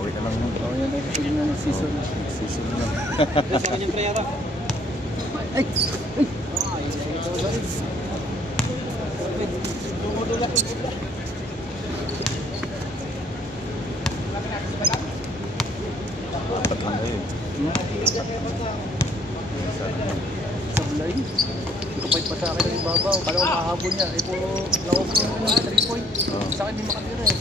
Uwi ka lang. Oh, yan ay sige na season. Season na. Sa kanyang preyara. Ay! Ay! Apat lang kayo. Sablay. Kapait pa sa akin ng ibabaw. Kala ko makahabol niya. Eh puro lawag niya ng 3 point. Sa akin di makatira eh.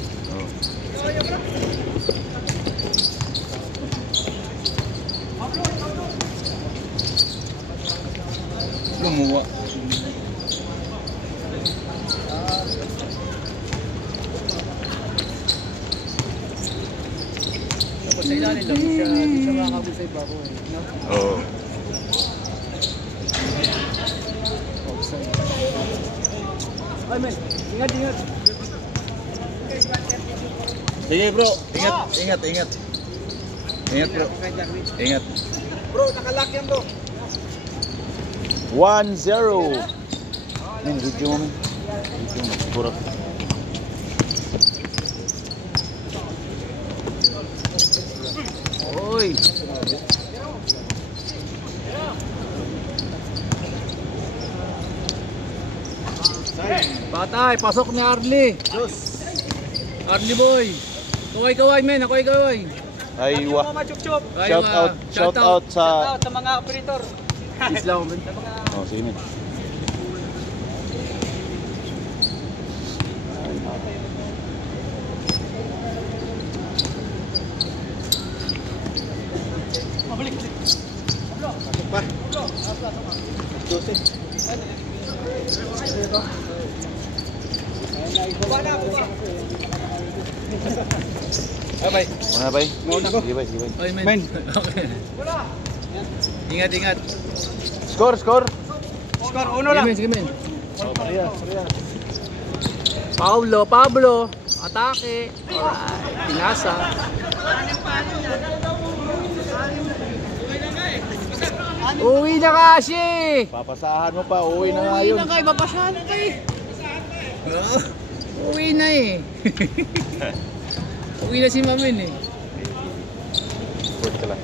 Lumuwa. Tapos sa ilalim lang siya, di siya makakabot sa iba ko eh. No? Oo. Ay men, ingat, ingat. Sige bro, ingat, ingat, ingat. Ingat bro. Ingat. Bro, nakalock yan bro. 1-0. Men, video mo men. Video mo, siguro. Oy! Patay, pasok ni Arlie. Arlie boy. Kaway-kaway men, kaway-kaway. Aywa. Shout Shout out sa... sa mga operator. Islam men. Oh, sige men. Mabalik. Pa. Bye. Mana bay? Sige bay, sige bay. Oy men. Okay. Ingat, ingat. Score, score. Score 1 lang. Sige men. Oh, Maria, Maria. Pablo, atake. Alright, pinasa. Uwi na kasi. Papasahan mo pa, uwi na nga Uwi yun. na kayo, papasahan ka eh. Uwi na eh. Uwi na si Mamin eh. Sport ka lang.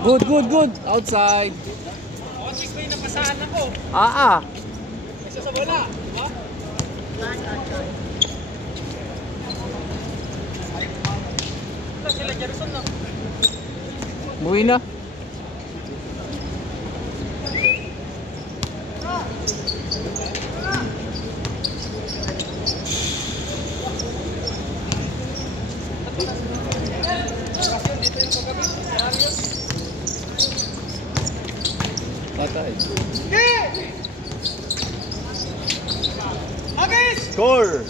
Good. Outside. Onsis may napasahan ako. Isa sa bola. Ha? Sila Jerson na. Uwi na. Patay. Score!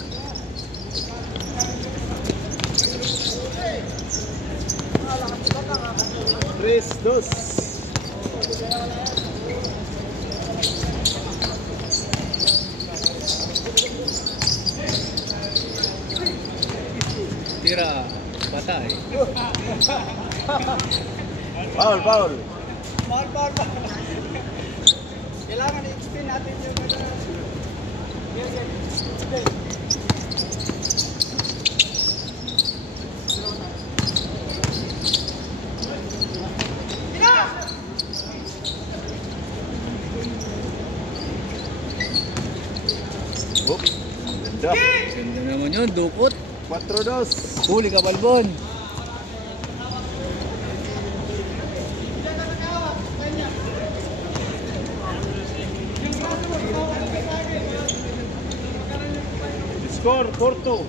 Tres, dos. Tira. Patay. Foul, foul. Ball. Kailangan i-explain natin yung Oh, ganda. Ganda naman yun, dukot. 4-2. Huli ka, Balbon. Score, 4-2.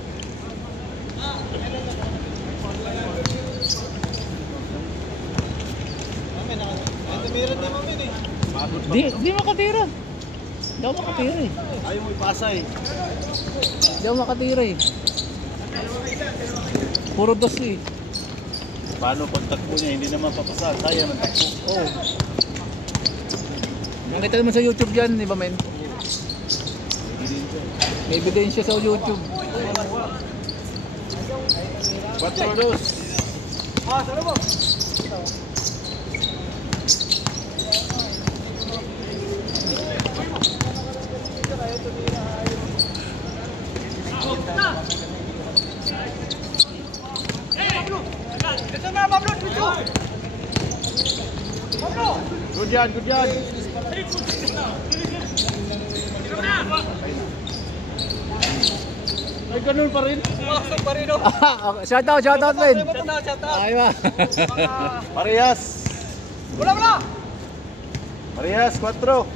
Di makatira. Di ako makatira eh. Ayaw mo ipasa eh. Di ako makatira eh. Puro dos eh. Paano pag takbo niya, hindi naman papasa. Sayang ang takbo. Oo. Nakita naman sa YouTube yan, di ba men? May ebidensya sa YouTube. 4-2. Good yan, good yan. Ay, ganun pa rin. Pumasok pa rin, oh. Shout out, men. Shout out. Ay ba? Parehas. Wala. Parehas, 4.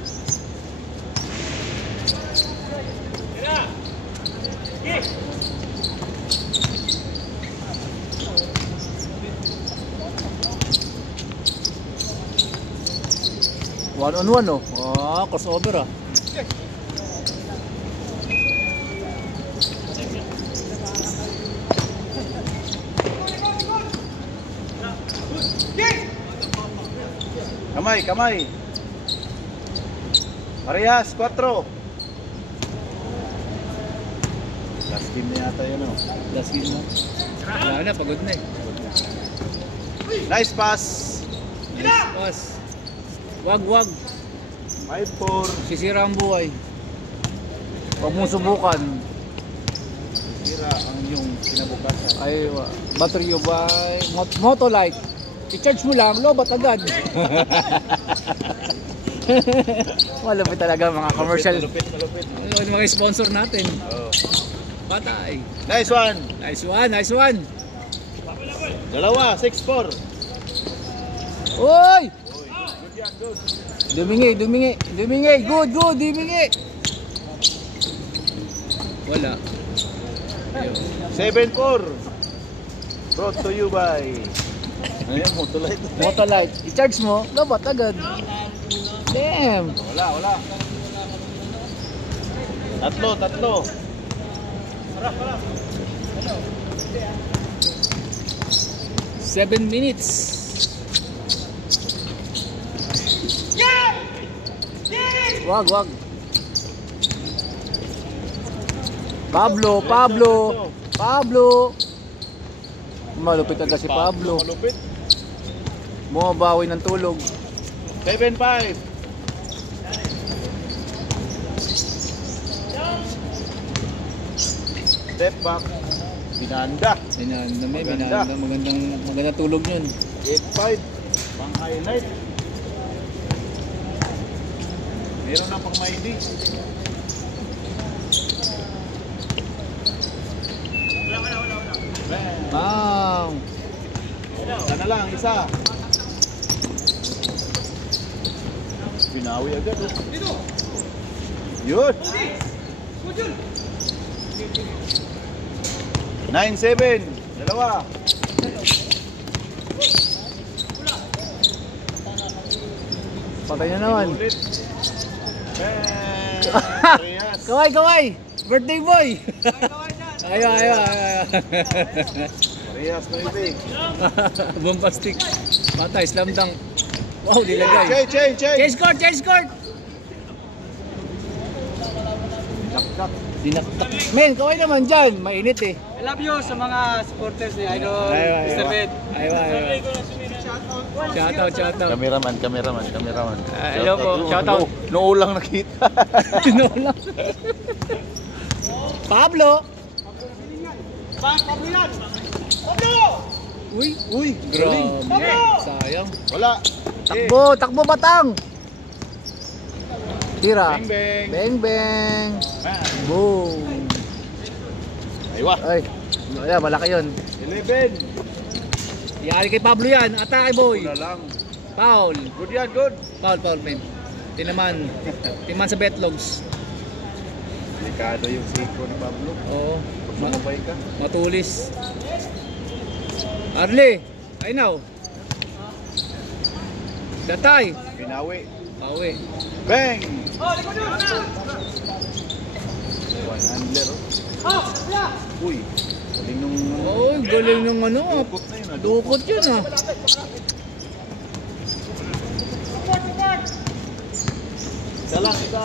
One on one, oh. Ah, crossover, ah. Kamay, kamay. Parehas, 4. Last game na yata yun, oh. Last game na. Wala na, pagod na eh. Nice pass. Nice pass. Wag. 5-4. Sisira ang buhay. Huwag mong subukan. Sira ang inyong kinabukasan. Ay, battery you by Motolite. I-charge mo lang, lobat agad. Malupit talaga mga commercial. Malupit. Ano mga sponsor natin? Oh. Patay. Nice one. Nice one. Dalawa, 6-4. Oy! Good yan, good. Dumingi. Good, dumingi. Wala. Ayun. 7-4. Brought to you by Ayan, Motolite. I-charge mo, lobat agad. Damn. Wala. Tatlo. 7 minutes. Wag. Pablo. Malupit agad si Pablo. Malupit. Bumabawi ng tulog. 7-5. Step back. Binanda. Magandang tulog yun. 8-5. Pang highlight. Meron na pang maindi. Wow. Sana lang, isa. Binawi agad. Yun. 9-7. Dalawa. Patay na naman. Ulit. Yes. Kaway. Birthday boy. Ayo. Parehas na ibig. Bombastic. Patay, slam dunk. Wow, dilagay. Change. Change court. Dinaktak. Men, kaway naman dyan. Mainit eh. I love you sa mga supporters ni Idol Mr. Red. Aywa. Shout out. Cameraman. Hello po, shout out. Noo lang nakita. Tinola. Pablo. Uy, grabe. Sayang. Wala. Takbo batang. Tira. Bang. Bang. Man. Boom. Aywa. Ay, malaki yun. 11. Yari kay Pablo yan. Atake boy. Wala lang. Foul. Good yan, good. Foul, men. Tinaman sa betlogs. Delikado yung siko ni Pablo. Oo. Sumabay ka. Matulis. Arlie, I know. Datay. Binawi. Awe. Bang! One handler. Uy, galing nung... Oh, galing ng ano. Dukot na yun. Dukot yun ah. Isa lang, isa.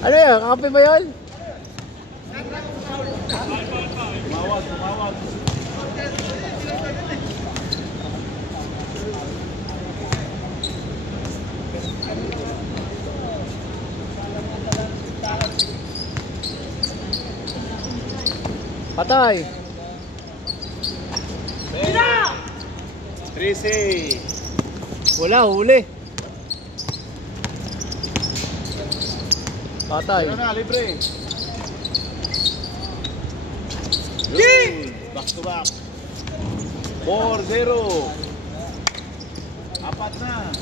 Ano yun? Kape ba yun? Tumawag, tumawag. Patay. 13. Wala, huli. Patay. Ano na, libre. Yun. Back to back. 4-0. Apat na.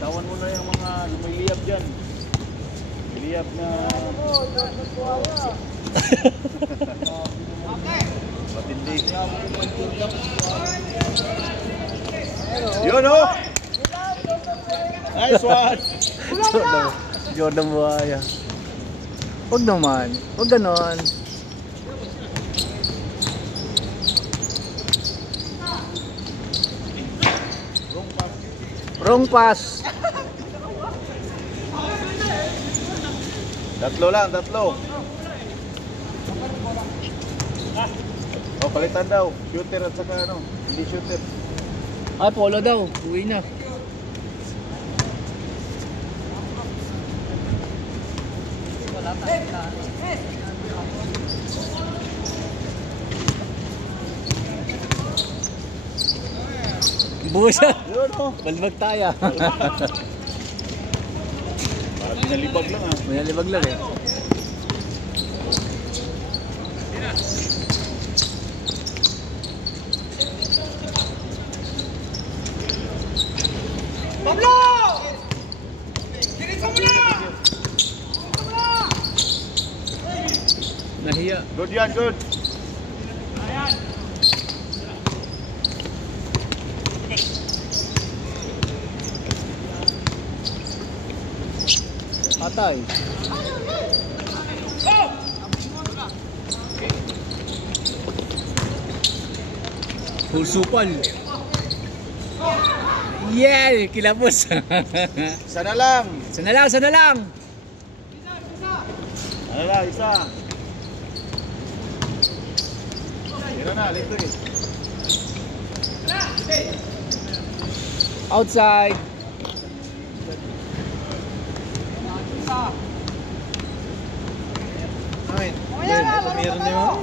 Tawan mo na yung mga lumiliyap dyan. Lumiliyap na... Matindi. Yun oh! Nice one! Jordan Buhaya. Huwag naman. Huwag ganon. Wrong pass. Tatlo lang, tatlo. Oh, palitan daw. Shooter at saka ano, hindi shooter. Ay, polo daw. Uwi na. Busa. Yun oh. Balbag tayo. Parang pinalibag lang ah. May nalibag lang eh. Pablo! Dirisa mo na! Nahiya. Good yan, good. Patay. Full supal. Yeah, kilabos. Sana lang. Sana lang, sana lang. Ano lang, isa. Yun na, libre. Outside. Ay, meron na yun.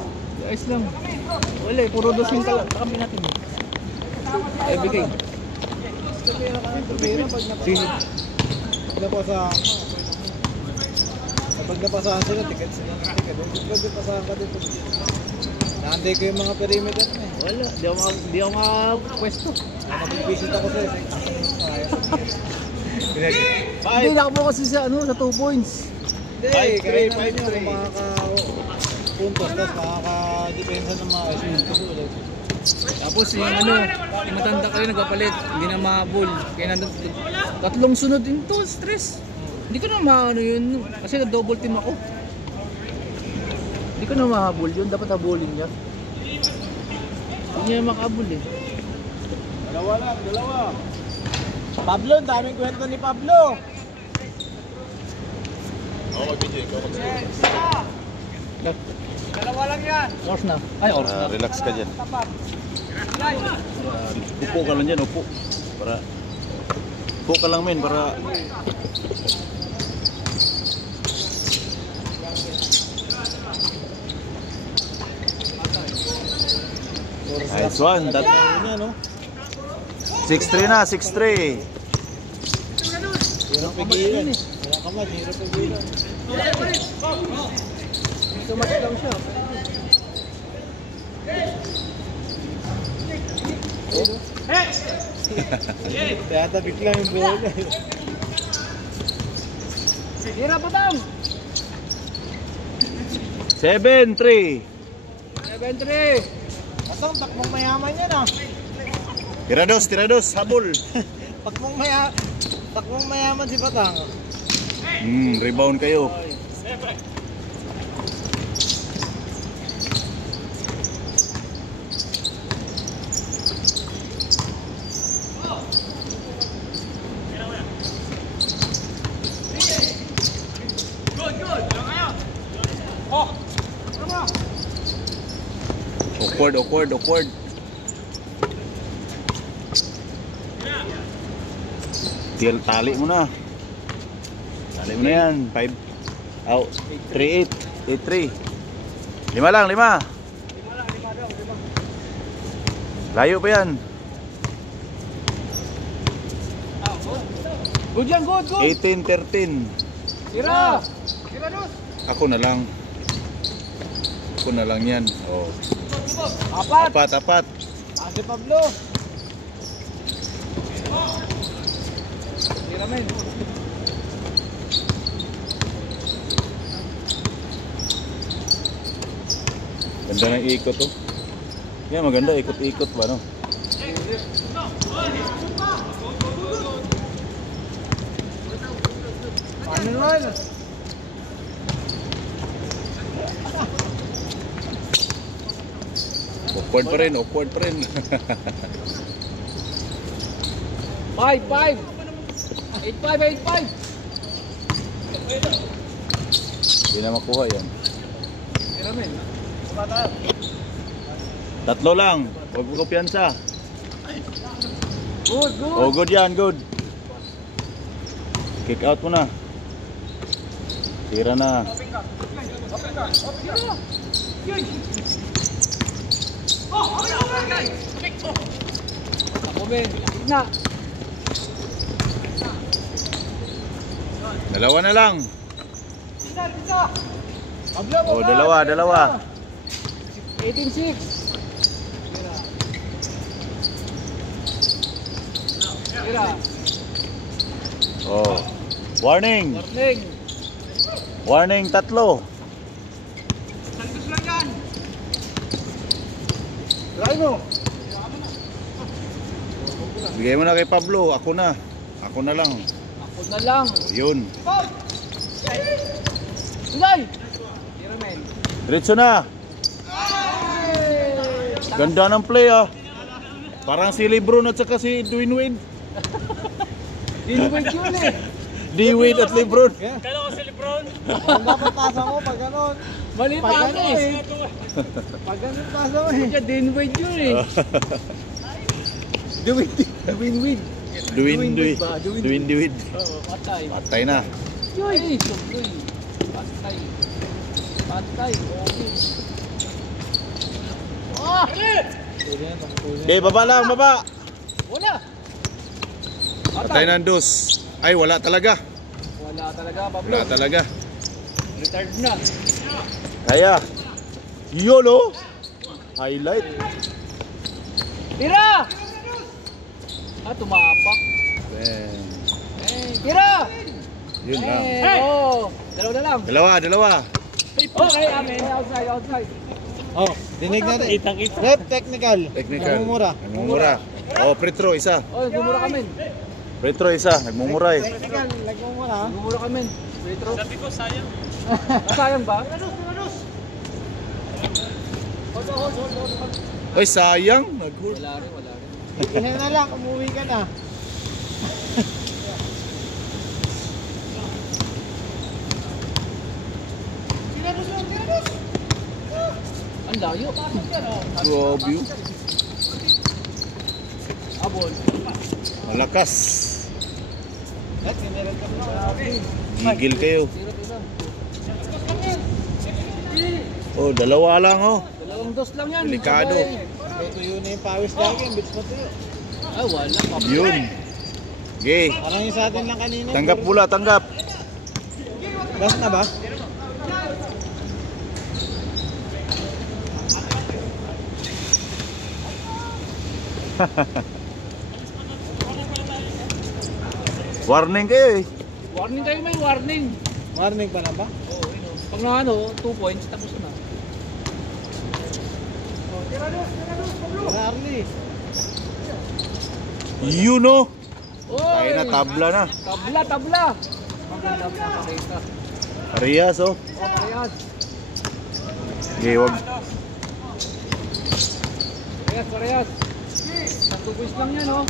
Ayos lang. Wala eh, puro dosing ka lang. Kakampi natin. Ay, bigay. Sige. Napasahan ko. Kapag napasahan sila, ticket sila ng ticket. Kapag napasahan ka dito. Naantay ko yung mga perimeter na eh. Wala, di ako makapwesto. Nag-visit ako sa Hindi, nakabo kasi sa 2 points. Hindi, 5-3, kahit naman 5-3. yun, makaka-puntos, tapos makaka-depensa ng mga isunod ulit. Tapos yung yung matanda kayo nagpapalit, hindi na mahabol. Kaya tatlong sunod din to, stress. Hindi ko na maano yun, kasi na-double team ako. Hindi ko na mahabol yun, dapat habulin niya. Hindi niya makahabol eh. Dalawa lang, dalawa. Pablo, ang daming kwento ni Pablo. Ako mag-video, ikaw mag-video. Dalawa lang yan. Oras na. Ay, oras na. Relax ka dyan. Upo ka lang dyan, upo. Para... Upo ka lang men, para... Nice one, tatlo. 6-3 na, 6-3. Hirap pigilan. Wala ka man, hirap pigilan. Tumatch lang siya. Tatabik lang yung bola. Hirap pa bang? 7-3. 7-3. Asang takmong mayaman yan ah. Tirados, habol. Takmong mayaman si Batang. Rebound kayo. Awkward. Tali mo na. Tali mo na yan. 5. Out. 3-8. 8-3. 5 lang, 5. Layo pa yan. Good yan, good. 18-13. Tira! Ako na lang yan. Oh. Apat! Ate Pablo. Tira, men. Ganda ng ikot oh. Yan, maganda. Ikot-ikot ba, no? Ano naman? Awkward pa rin. 5! Hindi na makuha yan. Tira, men. 3 lang. Huwag mo kumpiyansa. Good. Oh, good yan, good. Kick out mo na. Tira na. Ako, men. Na. Dalawa na lang. Pablo, Oh, dalawa. 18-6. Tira. Oh. Warning. Warning. 3. try mo. Bigay mo na kay Pablo. Ako na lang. Ako na lang. Oh, yun. Ulay! Tira, men. Diretso na. Ganda ng play ah. Parang si Lebron at saka si Dwayne Wade. Dinway yun eh. D-Wade at Lebron. Ang dapat pasa mo pag ganon. Mali Pag pa ako ganon eh. Pag ganon pasa mo eh. Kaya dinway yun eh. Dwayne Wade. Dwayne Wade. Patay. Patay na. Yoy! Subloy. Patay. Okay. Di, baba lang, baba. Wala. Patay na ang dos. Ay, wala talaga. Wala talaga, Pablo. Wala talaga. Retired na. Kaya. YOLO. Highlight. Tira! Tumapak. Tira! Yun lang. Oh. Dalawa na lang. Dalawa. Okay, amen. Outside. Oh, dinig natin. Rep technical. Nagmumura. Oh, pretro isa. Oh, nagmumura kami. Pretro isa. Nagmumura eh. Technical, nagmumura. Nagmumura kami. Retro. Sabi ko, sayang. Sayang ba? Ay, sayang. Wala rin. Kaya na lang, umuwi ka na. Ang layo. Grabe yun. Abol. Malakas. Kinirad ka na. Gigil kayo. Tira. Oh, dalawa lang oh. Dalawang dos lang yan. Delikado. May tuyo na yung pawis lagi, ang bits mo tuyo. Ay, wala. Pablo. Yun. Okay. Parang yung sa atin lang kanina. Tanggap pula, tanggap. Last na ba? Warning kayo eh. Warning kayo, may warning. Warning pa na ba? Oo, pag na 2 points, tapos na. Charlie. You know. Oy! Tayo na, tabla na. Tabla. Maganda pa pakita. Arias oh. Parehas. Okay, wag. Parehas. 2 points lang yan, oh.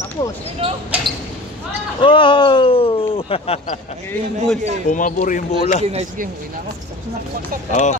Tapos. Oh! Game ball. Pumabor yung bola. Nice game, nice game. Uwi na ako. Oh.